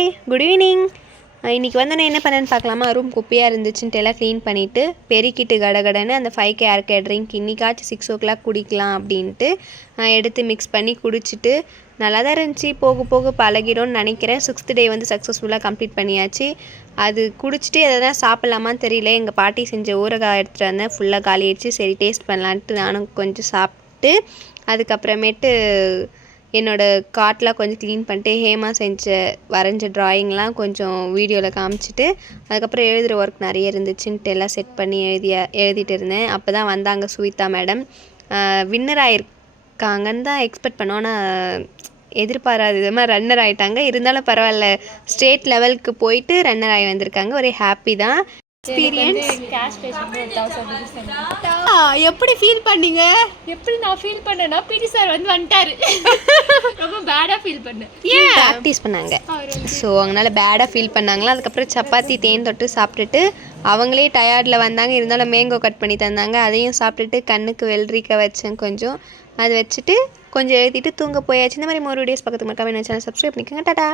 Hi, good evening. இன்றைக்கி வந்தோன்னே என்ன பண்ணேன்னு பார்க்கலாமா? ரூம் குப்பையாக இருந்துச்சுன்ட்டு எல்லாம் க்ளீன் பண்ணிவிட்டு பெருக்கிட்டு கடகடன்னு அந்த 5K ஆர்கே ட்ரிங்க் இன்றைக்காச்சும் 6 o'clock குடிக்கலாம் அப்படின்ட்டு எடுத்து மிக்ஸ் பண்ணி குடிச்சிட்டு நல்லா தான் இருந்துச்சு. போக போக பழகிடும்னு நினைக்கிறேன். 6th டே வந்து சக்ஸஸ்ஃபுல்லாக கம்ப்ளீட் பண்ணியாச்சு. அது குடிச்சிட்டு எதாவது சாப்பிட்லாமான்னு தெரியல. எங்கள் பாட்டி செஞ்ச ஊறுகாய் எடுத்துகிட்டு வந்தேன், ஃபுல்லாக காலி ஆயிடுச்சு. சரி டேஸ்ட் பண்ணலான்ட்டு நானும் கொஞ்சம் சாப்பிட்டு அதுக்கப்புறமேட்டு என்னோடய கார்ட்லாம் கொஞ்சம் க்ளீன் பண்ணிட்டு ஹேமா வரைஞ்ச ட்ராயிங்லாம் கொஞ்சம் வீடியோவில் காமிச்சிட்டு அதுக்கப்புறம் எழுதுகிற ஒர்க் நிறைய இருந்துச்சுன்ட்டு எல்லாம் செட் பண்ணி எழுதிட்டு இருந்தேன். அப்போ தான் வந்தாங்க சுவிதா மேடம். வின்னர் ஆகிருக்காங்கன்னு தான் எக்ஸ்பெக்ட் பண்ணோம், ஆனால் எதிர்பாராத விதமாக ரன்னர் ஆகிட்டாங்க. இருந்தாலும் பரவாயில்ல, ஸ்டேட் லெவலுக்கு போயிட்டு ரன்னர் ஆகி வந்திருக்காங்க. ஒரே ஹாப்பி தான். எக்ஸ்பீரியன்ஸ் எப்படி ஃபீல் பண்ணீங்க? எப்படி நான் ஃபீல் பண்ணேன்னா பிடி சார் வந்துட்டாரு. ரொம்ப பேடாக ஃபீல் பண்ணேன். ஏன் ப்ராக்டிஸ் பண்ணாங்க, ஸோ அவங்களால பேடாக ஃபீல் பண்ணாங்களா. அதுக்கப்புறம் சப்பாத்தி தேன் தொட்டு சாப்பிட்டுட்டு அவங்களே டயர்டில் வந்தாங்க. இருந்தாலும் மேங்கோ கட் பண்ணி தந்தாங்க, அதையும் சாப்பிட்டுட்டு கண்ணுக்கு வெள்ளரிக்க வச்சேன் கொஞ்சம். அதை வச்சுட்டு கொஞ்சம் எழுதிட்டு தூங்க போயாச்சு. இந்த மாதிரி மோர் வீடியோஸ் பக்கத்துக்கு மறக்காம என்ன சேனல் சப்ஸ்கிரைப் பண்ணிக்கோங்க. டாடா.